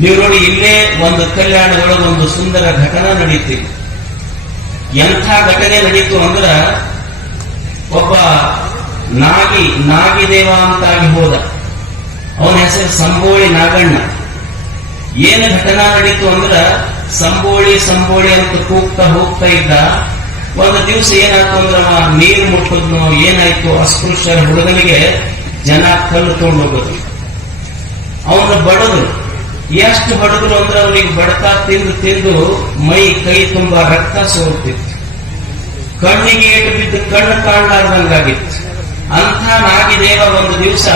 ನೀವು ನೋಡಿ, ಇಲ್ಲೇ ಒಂದು ಕಲ್ಯಾಣದೊಳಗೆ ಒಂದು ಸುಂದರ ಘಟನೆ ನಡೀತಿದೆ. ಎಂಥ ಘಟನೆ ನಡೀತು ಅಂದ್ರ, ಒಬ್ಬ ನಾಗಿದೇವ ಅಂತಾಗಿ ಹೋದ. ಅವನ ಹೆಸರು ಸಂಬೋಳಿ ನಾಗಣ್ಣ. ಏನು ಘಟನಾ ನಡೀತು ಅಂದ್ರ, ಸಂಬೋಳಿ ಅಂತ ಕೂಗ್ತಾ ಹೋಗ್ತಾ ಇದ್ದ. ಒಂದು ದಿವಸ ಏನಾಯ್ತು ಅಂದ್ರ, ನೀರು ಮುಟ್ಟದ್ನು ಏನಾಯ್ತು, ಅಸ್ಪೃಶ್ಯರ ಹುಡುಗನಿಗೆ ಜನ ಕಲ್ಲು ತಗೊಂಡು ಹೋಗೋದು. ಅವನು ಬಡದ್ರು. ಎಷ್ಟು ಬಡದ್ರು ಅಂದ್ರೆ ಅವನಿಗೆ ಬಡತಾ ತಿಂದು ಮೈ ಕೈ ತುಂಬಾ ರಕ್ತ ಸೋರುತ್ತಿತ್ತು. ಕಣ್ಣಿಗೆ ಏಟು ಬಿದ್ದು ಕಣ್ಣು ಕಾಣಲಾರ್ದಂಗಾಗಿತ್ತು. ಅಂಥ ನಾಗಿದೇವ ಒಂದು ದಿವಸ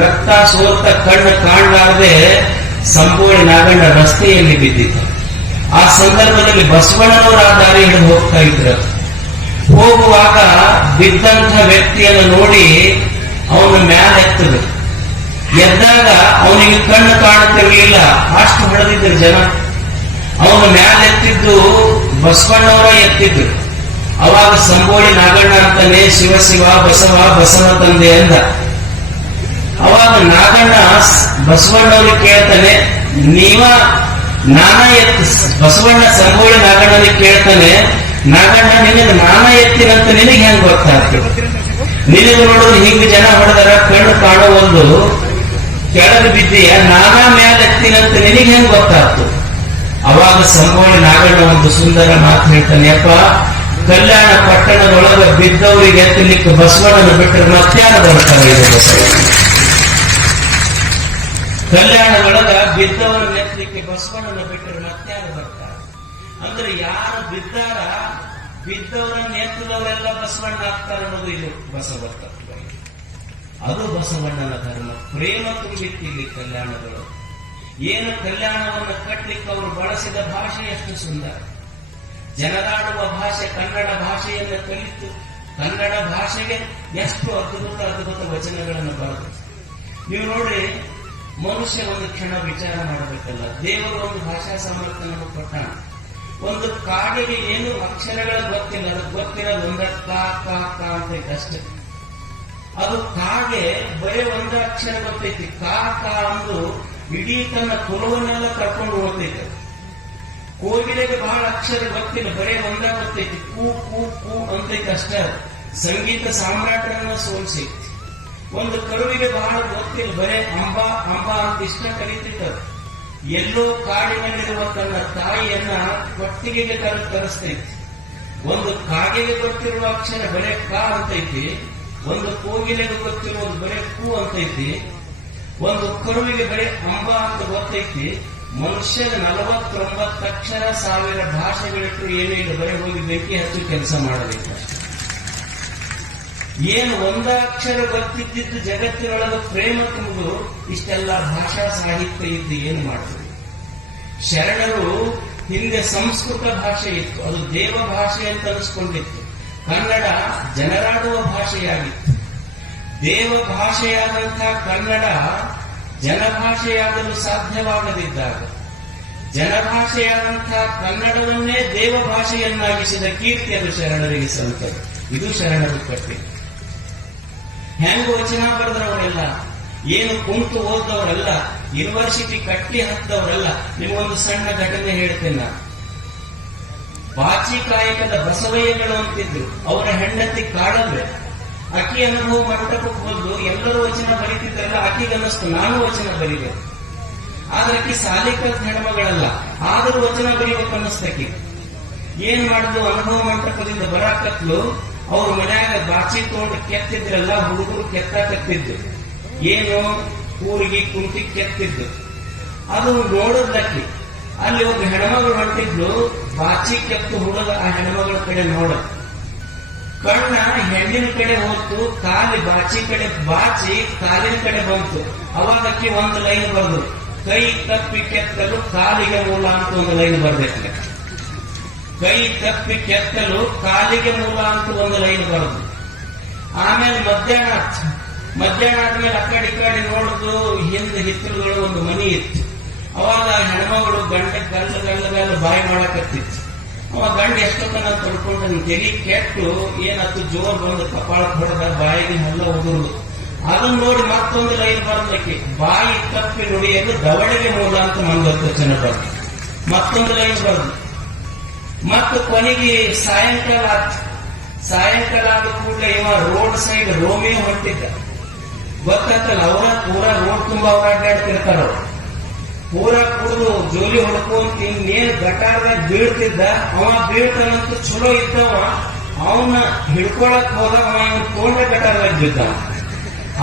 ರಕ್ತ ಸೋರ್ತ ಕಣ್ಣು ಕಾಣಲಾರದೆ ಸಂಬೋಳಿ ನಾಗಣ್ಣ ರಸ್ತೆಯಲ್ಲಿ ಬಿದ್ದಿತ್ತು. ಆ ಸಂದರ್ಭದಲ್ಲಿ ಬಸವಣ್ಣನವರ ಆ ದಾರಿ ಹಿಡಿದು ಹೋಗ್ತಾ ಇದ್ರು. ಹೋಗುವಾಗ ಬಿದ್ದಂಥ ವ್ಯಕ್ತಿಯನ್ನು ನೋಡಿ ಅವನ ಮ್ಯಾಲ ಎತ್ತದು. ಎದ್ದಾಗ ಅವನಿಗೆ ಕಣ್ಣು ಕಾಣುತ್ತಿರಲಿಲ್ಲ, ಅಷ್ಟು ಹೊಡೆದಿದ್ರು ಜನ. ಅವನ ಮ್ಯಾಲ ಎತ್ತಿದ್ದು ಬಸವಣ್ಣವರ ಎತ್ತಿದ್ರು. ಅವಾಗ ಸಂಬೋಳಿ ನಾಗಣ್ಣ ಅಂತಾನೆ ಶಿವ ಶಿವ ಬಸವ ತಂದೆ ಅಂದ. ಅವಾಗ ನಾಗಣ್ಣ ಬಸವಣ್ಣವ್ರಿಗೆ ಕೇಳ್ತಾನೆ, ನಾನ ಎತ್ತಿ. ಬಸವಣ್ಣ ಸಂಬೋಳಿ ನಾಗಣ್ಣನಿಗೆ ಕೇಳ್ತಾನೆ, ನಾಗಣ್ಣ ನಿನಗೆ ನಾನ ಎತ್ತಿನಂತ ನಿನಗೆ ಹೆಂಗ್ ಗೊತ್ತಾಗ್ತದೆ? ನಿನಗೆ ನೋಡೋದು ಹಿಂಗ್ ಜನ ಹೊಡೆದರ ಕಣ್ಣು ಕಾಣೋ ಒಂದು ಕೆಳಗೆ ಬಿದ್ದೀಯ, ನಾನಾ ಮ್ಯಾಲ ಎತ್ತಿನಂತ ನಿನಗೆ ಹೆಂಗ್ ಗೊತ್ತಾಗ್ತು? ಅವಾಗ ಸಂಬೋಳಿ ನಾಗಣ್ಣ ಒಂದು ಸುಂದರ ಮಾತು ಹೇಳ್ತಾನೆ, ಅಪ್ಪ, ಕಲ್ಯಾಣ ಪಟ್ಟಣದೊಳಗೆ ಬಿದ್ದವರಿಗೆ ಎತ್ತಲಿಕ್ಕೆ ಬಸವಣ್ಣನ ಬಿಟ್ಟರೆ ಮತ್ಯಾರ ಬರ್ತಾರೆ? ಕಲ್ಯಾಣದೊಳಗ ಬಿದ್ದವರನ್ನ ಎತ್ತಲಿಕ್ಕೆ ಬಸವಣ್ಣನ ಬಿಟ್ಟರೆ ಮತ್ಯಾರ ಬರ್ತಾರೆ? ಅಂದ್ರೆ ಯಾರು ಬಿದ್ದವರನ್ನ ಎತ್ತದವರೆಲ್ಲ ಬಸವಣ್ಣ ಆಗ್ತಾರೆ ಅನ್ನೋದು ಇದು ಬಸವ ತತ್ವ. ಅದು ಬಸವಣ್ಣನ ಧರ್ಮ. ಪ್ರೇಮ ತುಂಬಿತ್ತು ಇಲ್ಲಿ ಕಲ್ಯಾಣದೊಳಗೆ. ಏನು ಕಲ್ಯಾಣವನ್ನು ಕಟ್ಟಲಿಕ್ಕೆ ಅವರು ಬಳಸಿದ ಭಾಷೆ ಎಷ್ಟು ಸುಂದರ. ಜನರಾಡುವ ಭಾಷೆ ಕನ್ನಡ ಭಾಷೆಯನ್ನು ಕಲಿತು ಕನ್ನಡ ಭಾಷೆಗೆ ಎಷ್ಟು ಅದ್ಭುತ ವಚನಗಳನ್ನು ಬರೆದು. ನೀವು ನೋಡಿ, ಮನುಷ್ಯ ಒಂದು ಕ್ಷಣ ವಿಚಾರ ಮಾಡಬೇಕಲ್ಲ. ದೇವರು ಒಂದು ಭಾಷಾ ಸಮರ್ಥನನ್ನು ಕೊಟ್ಟಾನ. ಒಂದು ಕಾಡಿಗೆ ಏನು ಅಕ್ಷರಗಳ ಗೊತ್ತಿಲ್ಲ, ಅದು ಗೊತ್ತಿರೋದು ಒಂದ ಕ ಅಂತ ಅಷ್ಟೇ. ಅದು ಕಾಗೆ ಬರೀ ಒಂದ ಅಕ್ಷರ ಗೊತ್ತೈತಿ. ಕ ಅಂದು ಇಡೀ ತನ್ನ ಕುಲವನ್ನೆಲ್ಲ ಕರ್ಕೊಂಡು ಹೋಗ್ತೈತೆ. ಕೋಗಿಲೆಗೆ ಬಹಳ ಅಕ್ಷರ ಗೊತ್ತಿಲ್ಲ, ಬರೇ ಒಂದ ಗೊತ್ತೈತಿ. ಕೂ ಕೂ ಕೂ ಅಂತೈತಿ ಅಷ್ಟೇ. ಸಂಗೀತ ಸಾಮ್ರಾಟರನ್ನ ಸೋಲಿಸೈತಿ. ಒಂದು ಕರುವಿಗೆ ಬಹಳ ಗೊತ್ತಿಲ್ಲ, ಬರೇ ಅಂಬಾ ಅಂತ ಇಷ್ಟ ಕರೀತಿತ್ತು. ಎಲ್ಲೋ ಕಾಡಿನಲ್ಲಿರುವ ತನ್ನ ತಾಯಿಯನ್ನ ಕೊಟ್ಟಿಗೆಗೆ ತರಿಸ್ತೈತಿ. ಒಂದು ಕಾಗೆಗೆ ಗೊತ್ತಿರುವ ಅಕ್ಷರ ಬರೇ ಕ ಅಂತೈತಿ. ಒಂದು ಕೋಗಿಲೆಗೆ ಗೊತ್ತಿರೋದು ಬರೇ ಕೂ ಅಂತೈತಿ. ಒಂದು ಕರುವಿಗೆ ಬರೇ ಅಂಬಾ ಅಂತ ಗೊತ್ತೈತಿ. ಮನುಷ್ಯನ 49 ಅಕ್ಷರ 1000 ಭಾಷೆಗಳಿಟ್ಟು ಏನೂ ಇಲ್ಲ, ಬರೇ ಹೋಗಿ ಬೆಂಕಿ ಹಚ್ಚಿ ಕೆಲಸ ಮಾಡಬೇಕು. ಏನು ಒಂದ ಅಕ್ಷರ ಗೊತ್ತಿದ್ದು ಜಗತ್ತಿನೊಳಗೆ ಪ್ರೇಮ ತುಂಬುದು ಇಷ್ಟೆಲ್ಲ ಭಾಷಾ ಸಾಹಿತ್ಯ ಇದ್ದು ಏನು ಮಾಡುವುದು? ಶರಣರು ಹಿಂದೆ ಸಂಸ್ಕೃತ ಭಾಷೆ ಇತ್ತು, ಅದು ದೇವ ಭಾಷೆ ಅಂತ ಅನಿಸ್ಕೊಂಡಿತ್ತು. ಕನ್ನಡ ಜನರಾಡುವ ಭಾಷೆಯಾಗಿತ್ತು. ದೇವ ಭಾಷೆಯಾದಂತಹ ಕನ್ನಡ ಜನಭಾಷೆಯಾಗಲು ಸಾಧ್ಯವಾಗದಿದ್ದಾಗ ಜನಭಾಷೆಯಾದಂತಹ ಕನ್ನಡವನ್ನೇ ದೇವ ಭಾಷೆಯನ್ನಾಗಿಸಿದ ಕೀರ್ತಿ ಅದು ಶರಣರಿಗೆ ಸಲ್ಲುತ್ತದೆ. ಇದು ಶರಣರು ಕಟ್ಟಿ. ಹೆಂಗ ವಚನ ಬರೆದವರೆಲ್ಲ, ಏನು ಕುಂತು ಓದ್ದವರೆಲ್ಲ, ಯೂನಿವರ್ಸಿಟಿ ಕಟ್ಟಿ ಹತ್ತದವರೆಲ್ಲ. ನಿಮಗೊಂದು ಸಣ್ಣ ಘಟನೆ ಹೇಳ್ತೇನೆ ನಾನು. ಬಾಚಿಕಾಯಕದ ಬಸವಯ್ಯಗಳು ಅಂತಿದ್ರು. ಅವರ ಹೆಂಡತಿ ಕಾಡಲ್ವೇ. ಆಕಿ ಅನುಭವ ಮಂಟಪಕ್ಕೆ ಹೋದ್ರು. ಎಲ್ಲರೂ ವಚನ ಬರೀತಿದ್ರಲ್ಲ, ಆಕಿಗೆ ಅನ್ನಿಸ್ತು ನಾನು ವಚನ ಬರೀಬೇಕು. ಆದ್ರೆ ಆಕಿ ಸಾಲಿ ಕಲ್ತ ಹೆಣ್ಮಗಳಲ್ಲ, ಆದರೂ ವಚನ ಬರೀಬೇಕು ಅನ್ನಿಸ್ತಕಿ. ಏನ್ ಮಾಡುದು, ಅನುಭವ ಮಂಟಪದಿಂದ ಬರಾಕತ್ಲು. ಅವ್ರ ಮನ್ಯಾಗ ಬಾಚಿ ತಗೊಂಡು ಕೆತ್ತಿದ್ರಲ್ಲ, ಹುಡುಗರು ಕೆತ್ತಾಕತ್ತಿದ್ದು. ಏನು ಊರಿಗೆ ಕುಂತಿ ಕೆತ್ತಿದ್ದು. ಅದು ನೋಡೋದಕ್ಕೆ ಅಲ್ಲಿ ಒಬ್ಬ ಹೆಣ್ಮಗಳು ಹೊಂಟಿದ್ಲು. ಬಾಚಿ ಕೆತ್ತು ಹುಡುಗ ಆ ಹೆಣ್ಮಗಳ ಕಡೆ ನೋಡ, ಕಣ್ಣ ಹೆಣ್ಣಿನ ಕಡೆ ಹೋಯ್ತು. ಬಾಚಿ ಕಡೆ ಬಾಚಿ ಕಾಲಿನ ಕಡೆ ಬಂತು. ಅವಾಗಕ್ಕೆ ಒಂದು ಲೈನ್ ಬರ್ದು, ಕೈ ತಪ್ಪಿ ಕೆತ್ತಲು ಕಾಲಿಗೆ ಮೂಲ ಅಂತ ಒಂದು ಲೈನ್ ಬರ್ಬೇಕು. ಕೈ ತಪ್ಪಿ ಕೆತ್ತಲು ಕಾಲಿಗೆ ಮೂಲ ಅಂತ ಒಂದು ಲೈನ್ ಬರೋದು. ಆಮೇಲೆ ಮಧ್ಯಾಹ್ನ ಆದ್ಮೇಲೆ ಆ ಕಡೆ ನೋಡುದು, ಹಿಂದೆ ಹಿತ್ತಲುಗಳು ಒಂದು ಮನಿ ಇತ್ತು. ಅವಾಗ ಹೆಣ್ಮಗಳು ಗಂಡ ಗಲ್ಲ ಬಾಯಿ ಮಾಡಕತ್ತಿತ್ತು. ಅವ ಗಂಡ ಎಷ್ಟೊತ್ತನ ತೊಳ್ಕೊಂಡು ತೆಗಿ ಕೆಟ್ಟು ಏನಾಯ್ತು, ಜೋರ್ ಬಂದು ಕಪಾಳ ಹೊಡೆದ, ಬಾಯಿಗೆ ಹಲ್ಲ ಉದುರುದು. ಅದನ್ನ ನೋಡಿ ಮತ್ತೊಂದು ಲೈನ್ ಬರಲಿಕ್ಕೆ ಬಾಯಿ ತಪ್ಪಿ ನುಡಿಯಲು ದವಡೆಗೆ ಮೂಲ ಅಂತ ಮಂದೋತ್ವಚನ ಬರ್ತದೆ. ಮತ್ತೊಂದು ಲೈನ್ ಬರೆದು ಮತ್ತು ಕೊನೆಗೆ ಸಾಯಂಕಾಲ ಆದ ಕೂಡಲೇ ಇವ ರೋಡ್ ಸೈಡ್ ರೋಮಿಯೋ ಹೊಂಟಿದ್ದ. ಗೊತ್ತಾಗ್ತಲ್ಲ, ಅವರ ಪೂರಾ ರೋಡ್ ತುಂಬಾ ಓಡಾಡ್ತಿರ್ತಾರ. ಪೂರಾ ಕುಡಿದು ಜೋಲಿ ಹೊಡ್ಕೊಂತ ಇನ್ನೇನ್ ಗಟಾರದಾಗ ಬೀಳ್ತಿದ್ದ. ಅವ ಬೀಳ್ತಾನಂತ ಚಲೋ ಇದ್ದವ, ಅವನ್ನ ಹಿಡ್ಕೊಳಕ್ ಹೋದಾಗ ಅವ ಇವನ್ ತೋಂಡ ಗಟಾರದಾಗ ಬಿದ್ದ.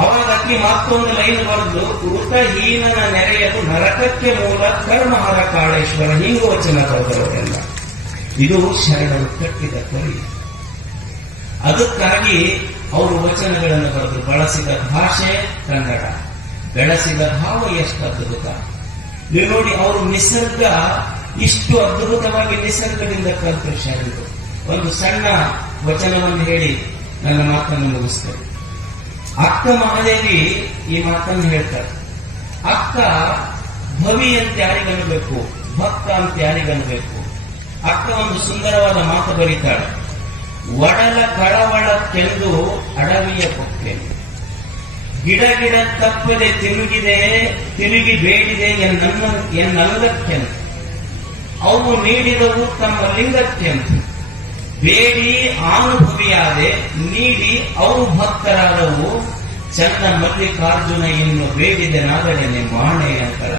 ಅವಾಗ ಅಕ್ಕಿ ಮತ್ತೊಂದು ಲೈನ್ ಬರೆದು ಕೃತಹೀನನ ನೆರೆಯಲು ನರಕಕ್ಕೆ ಮೂಲ ಕರ್ಮಹರ ಕಾಳೇಶ್ವರ, ಹಿಂಗ ವಚನ ಬರೆದವರೆಲ್ಲ. ಇದು ಶರಣರು ಕಟ್ಟಿದ ಪರಿ. ಅದಕ್ಕಾಗಿ ಅವರು ವಚನಗಳನ್ನು ಬರೆದು ಬಳಸಿದ ಭಾಷೆ ಕನ್ನಡ, ಬೆಳೆಸಿದ ಭಾವ ಎಷ್ಟು ಅದ್ಭುತ. ನೀವು ನೋಡಿ, ಅವರು ನಿಸರ್ಗ ಇಷ್ಟು ಅದ್ಭುತವಾಗಿ ನಿಸರ್ಗದಿಂದ ಕಲಿತ ಶರಣರು. ಒಂದು ಸಣ್ಣ ವಚನವನ್ನು ಹೇಳಿ ನನ್ನ ಮಾತನ್ನು ಮುಗಿಸ್ತೇನೆ. ಅಕ್ಕ ಮಹಾದೇವಿ ಈ ಮಾತನ್ನು ಹೇಳ್ತಾರೆ. ಅಕ್ಕ ಭವಿ ಅಂತ ಯಾರಿಗನ್ಬೇಕು, ಭಕ್ತ ಅಂತ ಯಾರಿಗನ್ಬೇಕು. ಅಕ್ಕ ಒಂದು ಸುಂದರವಾದ ಮಾತು ಬರೀತಾಳೆ. ಒಡಲ ಕಳವಳಕ್ಕೆಂದು ಅಡವಿಯ ಕೊಕ್ಕೆಂದು ಗಿಡ ತಪ್ಪದೆ ತಿರುಗಿ ಬೇಡಿದೆ ಎನ್ನಲ್ಲಕ್ಕೆಂದು ಅವು ನೀಡಿದವು ತಮ್ಮ ಲಿಂಗಕ್ಕೆಂದು ಬೇಡಿ ಆನುಭವಿಯಾದೆ ನೀಡಿ ಅವು ಭಕ್ತರಾದವು ಚನ್ನ ಮಲ್ಲಿಕಾರ್ಜುನ ಇನ್ನು ಬೇಡಿದೆ ನಾಗಡೆನೆ ಮಾಣೆ ಅಂತ